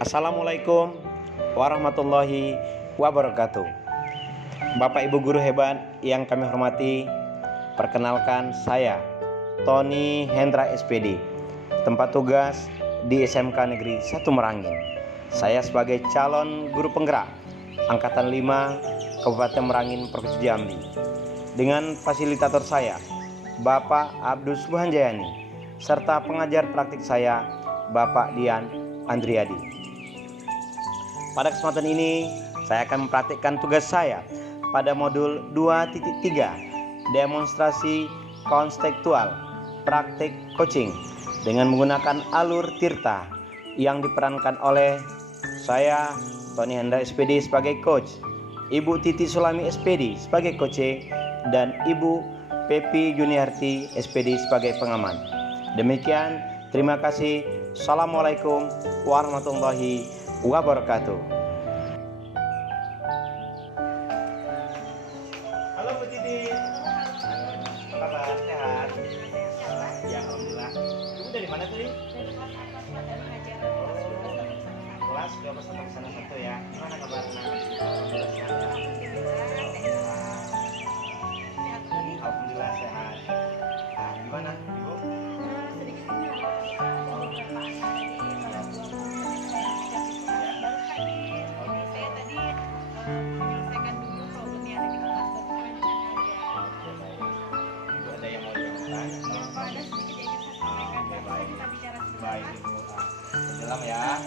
Assalamualaikum warahmatullahi wabarakatuh. Bapak Ibu guru hebat yang kami hormati, perkenalkan saya Tony Hendra SPD, tempat tugas di SMK Negeri 1 Merangin. Saya sebagai calon guru penggerak Angkatan 5 Kabupaten Merangin Provinsi Jambi, dengan fasilitator saya Bapak Abdus Buhanjayani, serta pengajar praktik saya Bapak Dian Andriadi. Pada kesempatan ini saya akan mempraktikkan tugas saya pada modul 2.3 demonstrasi konstekstual praktik coaching dengan menggunakan alur Tirta yang diperankan oleh saya Tony Hendra SPD sebagai coach, Ibu Titi Sulami SPD sebagai coach, dan Ibu Pepi Juniarti SPD sebagai pengaman. Demikian, terima kasih. Assalamualaikum warahmatullahi wabarakatuh. Halo Bu Titi. Apa kabar? Sehat? Ya, alhamdulillah. Ibu dari mana tadi? Kelas 12 sama sana satu ya. Gimana kabarnya? Alhamdulillah sehat. Alhamdulillah sehat. Nah, gimana Ibu? Baik Ibu, dalam ya.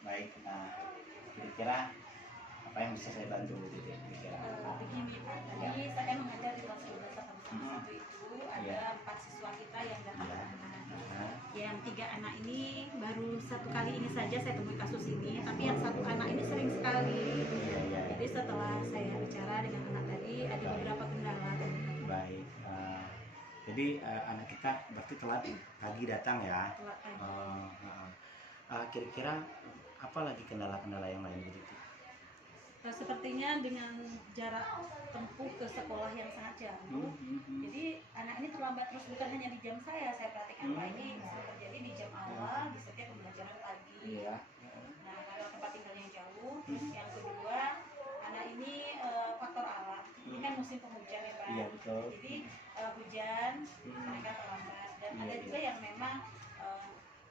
Baik, nah kira-kira apa yang bisa saya bantu gitu kira-kira? Begini Pak, tadi saya mengajar di kelas 12 sama satu itu ada 4 siswa kita yang datang. Yang 3 anak ini baru 1 kali ini saja saya temui kasus ini, tapi yang 1 anak ini sering sekali. Jadi setelah saya bicara dengan anak tadi ada beberapa kendala tadi. Baik, jadi anak kita berarti telat pagi datang ya. Telat pagi. Kira-kira apa lagi kendala-kendala yang lain gitu? Sepertinya dengan jarak tempuh ke sekolah yang sangat jauh, jadi anak ini terlambat terus, bukan hanya di jam saya perhatikan Pak, ini sering terjadi di jam awal di setiap pembelajaran pagi. Nah, kalau tempat tinggalnya jauh, terus yang kedua anak ini faktor alam, ini kan musim penghujan ya Pak. Iya, betul. Jadi hujan mereka terlambat, dan ada juga yang memang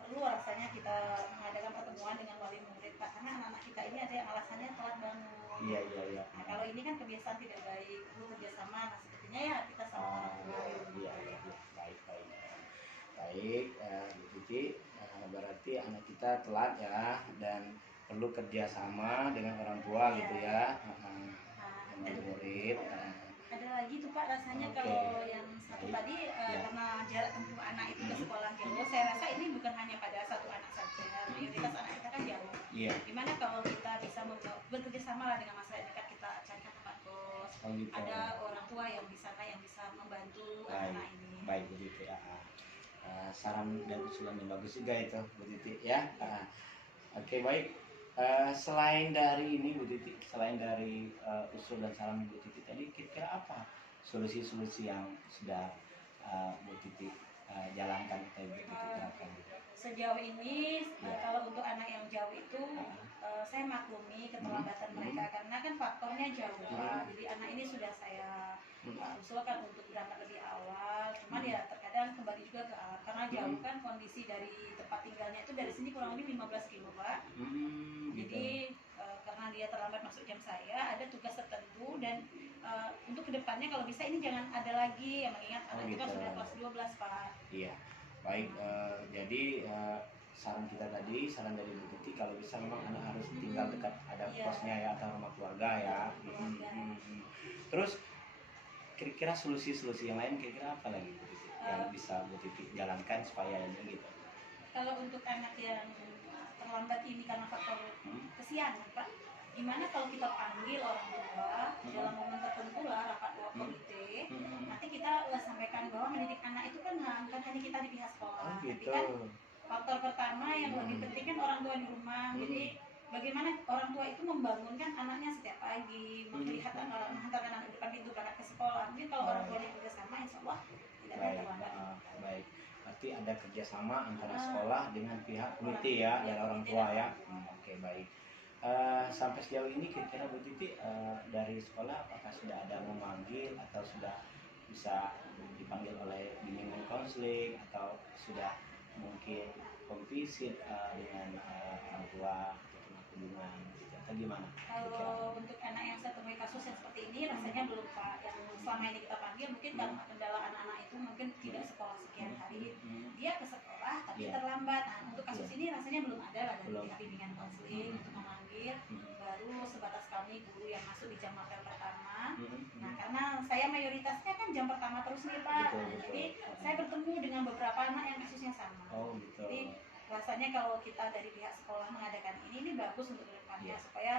perlu rasanya kita mengadakan pertemuan dengan wali murid Pak, karena anak-anak kita ini ada yang alasannya telat bangun. Iya. Nah, kalau ini kan kebiasaan tidak baik, perlu kerjasama. Nah, sepertinya ya kita sama orang tua. Iya. Baik, Bu Titi, berarti anak kita telat ya, dan perlu kerjasama dengan orang tua gitu ya, dengan murid. Ada lagi tuh Pak, rasanya kalau yang satu tadi karena jarak tempuh anak itu ke sekolah jauh, saya rasa ini bukan hanya pada satu anak saja, mayoritas anak kita kan jauh. Gimana kalau kita bisa bekerja sama lah dengan masyarakat dekat, kita carikan tempat kos, ada orang tua yang di sana yang bisa membantu anak ini. Baik Bu Titi, saran dan usulan yang bagus juga itu Bu Titi ya. Oke, baik. Selain dari ini Bu Titi, selain dari usul dan saran Bu Titi tadi, kira-kira apa solusi-solusi yang sudah Bu Titi jalankan atau Bu Titi terapkan? Sejauh ini kalau untuk anak yang jauh itu saya maklumi keterlambatan mereka, karena kan faktornya jauh Pak. Jadi anak ini sudah saya usulkan untuk berangkat lebih awal, cuman ya terkadang kembali juga ke alat, karena jauh kan kondisi dari tempat tinggalnya itu dari sini kurang lebih 15 kilo Pak. Jadi karena dia terlambat masuk jam saya, ada tugas tertentu, dan untuk kedepannya kalau bisa ini jangan ada lagi, yang mengingat anak kita sudah kelas 12 Pak. Iya, baik. Jadi saran kita tadi, saran dari Bu Titi, kalau bisa memang anak harus tinggal dekat ada kosnya ya, atau rumah keluarga ya. Terus kira-kira solusi-solusi yang lain kira-kira apa lagi Bu Titi yang bisa Bu Titi jalankan supaya ini gitu? Kalau untuk anak yang terlambat ini karena faktor kesiangan Pak, gimana kalau kita panggil orang tua dalam momen tertentu lah, rapat komite, nanti kita sampaikan bahwa mendidik anak itu kan bukan hanya kita di pihak sekolah, tapi kan faktor pertama yang lebih penting kan orang tua di rumah. Jadi bagaimana orang tua itu membangunkan anaknya setiap pagi, melihat menghantarkan anak di depan pintu berangkat ke sekolah. Mungkin kalau orang tuanya bekerjasama, insya Allah tidak akan Baik, terlambat. baik. Berarti ada kerjasama antara Ah. sekolah dengan pihak komite ya, dari orang tua ya. Oke, baik. Sampai sejauh ini kira-kira Bu Titi dari sekolah apakah sudah ada memanggil atau sudah bisa dipanggil oleh bimbingan konseling atau sudah mungkin home visit dengan orang tua atau teman kunjungan gitu, atau gimana? Kalau untuk anak yang saya temui kasus yang seperti ini rasanya belum Pak. Yang selama ini kita panggil mungkin karena kendala anak-anak itu mungkin tidak sekolah sekian hari, dia ke sekolah tapi Iya. terlambat. Nah, untuk kasus ini rasanya belum ada lah dari Belum. pihak bimbingan konseling untuk memanggil. Baru sebatas kami guru yang masuk di jam apel pertama. Nah, karena saya mayoritasnya kan jam pertama terus nih Pak. Betul, Nah, betul. jadi saya bertemu dengan beberapa anak yang kasusnya sama. Oh gitu. Jadi rasanya kalau kita dari pihak sekolah mengadakan ini bagus untuk kedepannya, Iya. supaya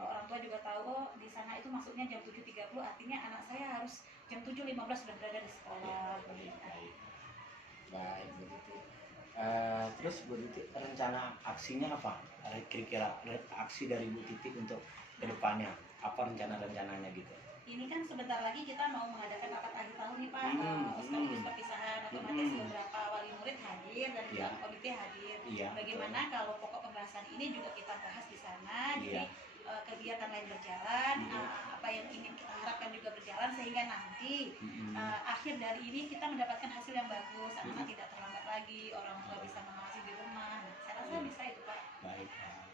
orang tua juga tahu oh di sana itu masuknya jam 7.30, artinya anak saya harus jam 7.15 sudah berada di sekolah. Baik, Bu Titi. Terus Bu Titi, rencana aksinya apa? Kira-kira aksi dari Bu Titi untuk kedepannya apa rencananya gitu? Ini kan sebentar lagi kita mau mengadakan rapat akhir tahun nih Pak, sekaligus perpisahan, otomatis beberapa wali murid hadir dan Iya. komite hadir. Iya, Bagaimana kalau pokok pembahasan ini juga kita bahas di sana, Iya. jadi kegiatan lain berjalan, apa yang ingin kita harapkan juga berjalan, sehingga nanti akhir dari ini kita mendapatkan hasil yang bagus, anak-anak tidak terlambat lagi, orang tua bisa mengawasi di rumah. Nah, saya rasa bisa itu Pak. Baik,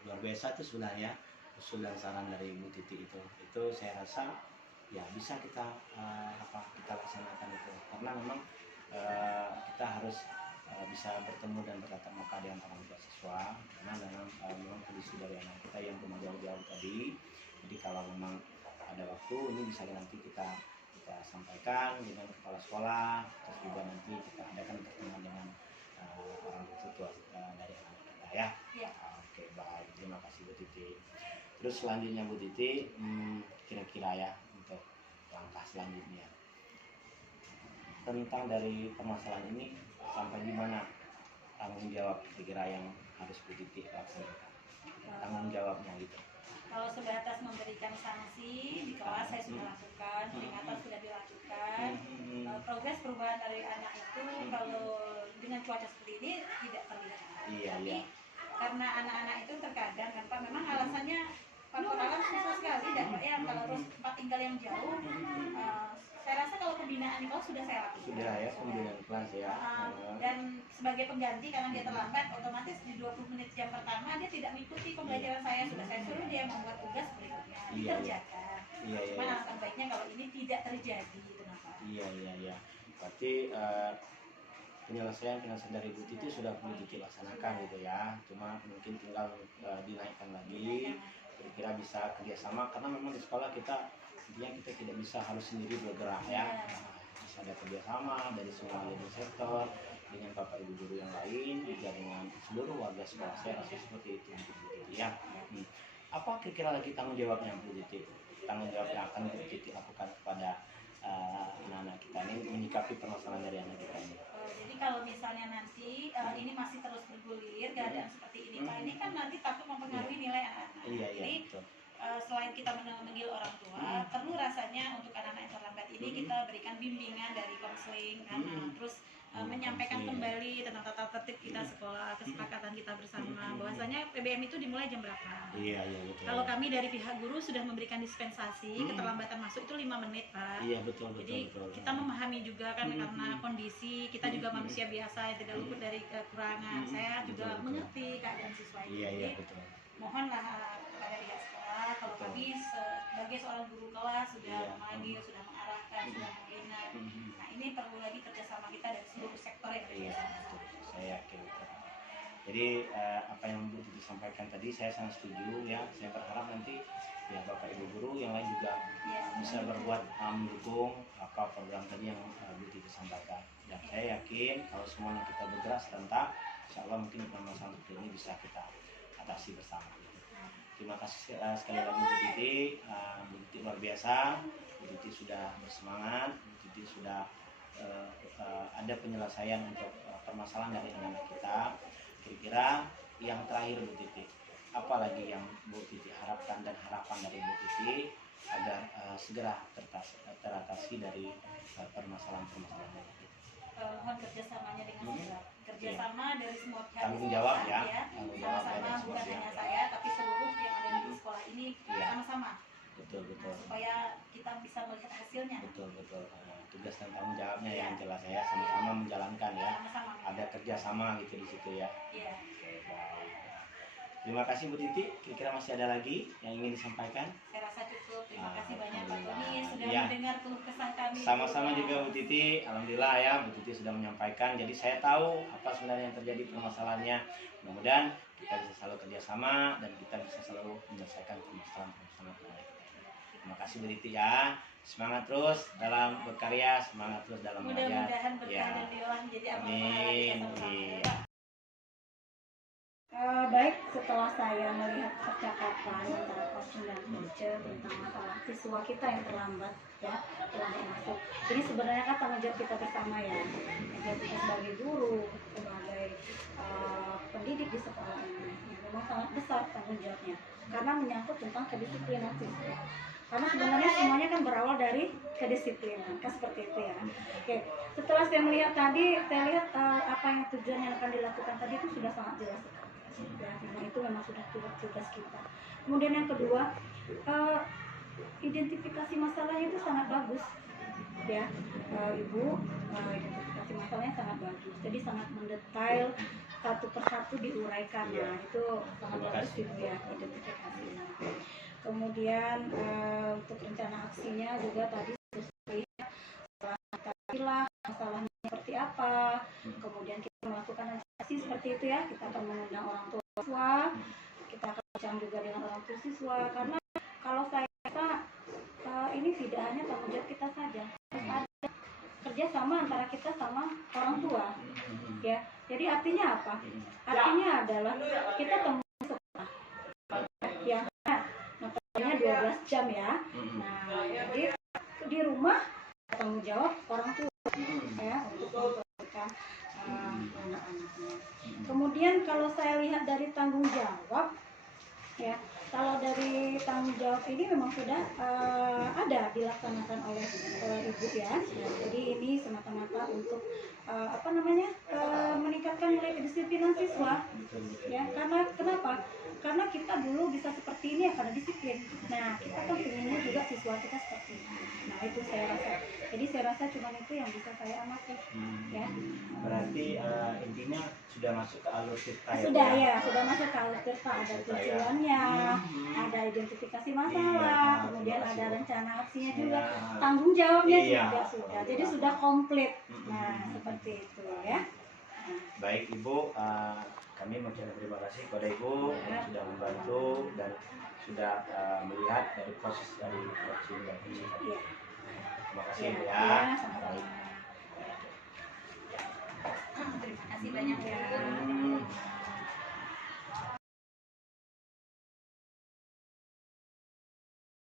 luar biasa itu sebenarnya usul dan saran dari Bu Titi itu saya rasa ya bisa kita kita laksanakan itu, karena memang kita harus bisa bertemu dan bertatap muka dengan orang tua siswa, karena memang kondisi dari anak kita yang rumah jauh-jauh tadi. Jadi kalau memang ada waktu ini bisa nanti kita sampaikan dengan kepala sekolah, terus juga nanti kita adakan pertemuan dengan orang tua dari anak kita ya. Iya. Oke, baik, terima kasih Bu Titi. Terus selanjutnya Bu Titi, kira-kira ya untuk langkah selanjutnya tentang dari permasalahan ini sampai di mana tanggung jawab kira-kira yang harus Bu Titi laksanakan, tanggung jawabnya gitu. Kalau sebatas memberikan sanksi di kelas saya sudah lakukan, peringatan sudah dilakukan. Progres perubahan dari anak itu kalau dengan cuaca seperti ini tidak terlihat. Iya, Tapi iya. karena anak-anak itu terkadang kan Pak, memang alasannya faktor alam susah sekali dan Pak ya, kalau terus tempat tinggal yang jauh, saya rasa kalau pembinaan di kelas sudah saya lakukan. Sudah ya, pembinaan kelas ya. Dan sebagai pengganti karena dia terlambat, otomatis di 20 menit jam pertama dia tidak mengikuti pembelajaran saya, sudah saya suruh dia membuat tugas berikutnya dikerjakan. Iya, iya. Cuman alangkah baiknya kalau ini tidak terjadi itu Pak. Iya. Berarti penyelesaian dari Bu Titi sudah Bu Titi laksanakan gitu ya. Cuma mungkin tinggal dinaikkan lagi. Kira-kira bisa kerjasama, karena memang di sekolah kita intinya kita tidak bisa harus sendiri bergerak ya. Bisa ada kerjasama dari semua lini sektor dengan bapak ibu guru yang lain, juga dengan seluruh warga sekolah. Saya rasa seperti itu Bu Titi ya. Apa kira-kira lagi tanggung jawabnya Bu Titi? Tanggung jawab yang akan Bu Titi lakukan kepada anak-anak kita ini menyikapi permasalahan dari anak kita ini. Jadi kalau misalnya nanti ini masih terus bergulir keadaan seperti ini Pak, ini kan nanti takut mempengaruhi nilai anak-anak. Iya, Jadi betul. Selain kita memanggil orang tua, perlu rasanya untuk anak-anak yang terlambat ini kita berikan bimbingan dari konseling, terus menyampaikan kembali tentang tata tertib kita sekolah, kesepakatan kita bersama, bahwasanya PBM itu dimulai jam berapa. Iya, betul. Kalau kami dari pihak guru sudah memberikan dispensasi, keterlambatan masuk itu 5 menit Pak. Iya, betul. Jadi kita memahami juga kan karena kondisi kita juga manusia biasa yang tidak luput dari kekurangan. Saya juga mengerti keadaan siswa ini. Iya, betul. Mohonlah kepada pihak sekolah, kalau kami sebagai seorang guru kelas sudah memanggil, sudah mengarahkan, sudah membina. Nah ini perlu lagi kerjasama kita dari seluruh sektor yang ada di sana. Saya yakin. Jadi apa yang Bu Titi sampaikan tadi saya sangat setuju ya. Saya berharap nanti ya Bapak Ibu guru yang lain juga bisa berbuat mendukung apa program tadi yang Bu Titi sampaikan. Dan saya yakin kalau semuanya kita bergerak serentak, insya Allah mungkin permasalahan seperti ini bisa kita atasi bersama. Terima kasih sekali lagi Bu Titi. Bu Titi luar biasa. Bu Titi sudah bersemangat. Bu Titi sudah ada penyelesaian untuk permasalahan dari anak-anak kita. Kira-kira yang terakhir Bu Titi, apa lagi yang Bu Titi harapkan dan harapan dari Bu Titi agar segera teratasi dari permasalahan-permasalahan itu? Mohon kerjasamanya dengan segera. Kerjasama dari semua pihak Tanggung jawab ya, tanggung jawab dari sama-sama, semua bukan pihak. hanya saya tapi seluruh yang ada di sekolah ini sama-sama. Betul. Supaya kita bisa melihat hasilnya. Betul. Tugas dan tanggung jawabnya yang jelas ya, sama-sama menjalankan ya. Sama-sama. Ada kerjasama gitu di situ ya. Iya. Terima kasih Bu Titi. Kira-kira masih ada lagi yang ingin disampaikan? Saya rasa cukup. Terima kasih banyak Pak Alhamdulillah. Tony sudah Ya. mendengar keluh kesah kami. Sama-sama juga Bu Titi. Alhamdulillah ya Bu Titi sudah menyampaikan. Jadi saya tahu apa sebenarnya yang terjadi permasalahannya. Mudah-mudahan kita bisa selalu kerjasama dan kita bisa selalu menyelesaikan permasalahan-permasalahan yang ada. Terima kasih Bu Titi ya. Semangat terus dalam berkarya, semangat terus dalam belajar. Mudah-mudahan berkah Ya. dan diolah menjadi amal pahala Amin. kita sama-sama. Iya. Baik, setelah saya melihat percakapan antara coaching dan teacher tentang masalah siswa kita yang terlambat masuk. Jadi sebenarnya kan tanggung jawab kita bersama ya. Tanggung jawab kita sebagai guru, sebagai pendidik di sekolah ini. Ya, memang sangat besar tanggung jawabnya. Karena menyangkut tentang kedisiplinan siswa. Karena sebenarnya semuanya kan berawal dari kedisiplinan, kan seperti itu ya. Oke, setelah saya melihat tadi, saya lihat apa yang tujuan yang akan dilakukan tadi itu sudah sangat jelas sekali. Ya, itu memang sudah tugas kita. Kemudian yang kedua, identifikasi masalahnya itu sangat bagus, ya, Ibu. Identifikasi masalahnya sangat bagus. Jadi sangat mendetail, satu persatu diuraikan. Nah, itu sangat bagus Ibu ya, identifikasinya. Kemudian untuk rencana aksinya juga tadi lihat masalahnya seperti apa. Kemudian kita melakukan rencana aksi seperti itu ya. Kita akan mengundang orang tua siswa, kita akan bincang juga dengan orang tua siswa. Karena kalau saya rasa ini tidak hanya tanggung jawab kita saja, harus ada kerjasama antara kita sama orang tua. Ya, jadi artinya apa? Artinya adalah kita temu sekolah yang matanya 12 jam ya. Nah, jadi di rumah tanggung jawab orang tua ya untuk memperhatikan anak-anaknya. Kemudian kalau saya lihat dari tanggung jawab ya, kalau dari tanggung jawab ini memang sudah ada dilaksanakan oleh Ibu ya. Jadi ini semata-mata untuk meningkatkan nilai kedisiplinan siswa ya. Karena kenapa? Karena kita dulu bisa seperti ini ya karena disiplin. Nah, kita kan pengennya juga siswa kita seperti ini. Nah, itu saya rasa. Jadi saya rasa cuma itu yang bisa saya amati ya. Berarti intinya sudah masuk ke alur tirta ya? Sudah ya, sudah masuk ke alur tirta. Ada tujuannya, ada identifikasi masalah, kemudian ada rencana aksinya juga, tanggung jawabnya juga sudah. Jadi sudah komplit. Nah, seperti itu ya. Baik Ibu, kami mengucapkan terima kasih kepada Ibu yang sudah membantu dan sudah melihat dari proses dari coaching dan coaching. Terima kasih Ibu ya. Sama-sama. Terima kasih banyak ya.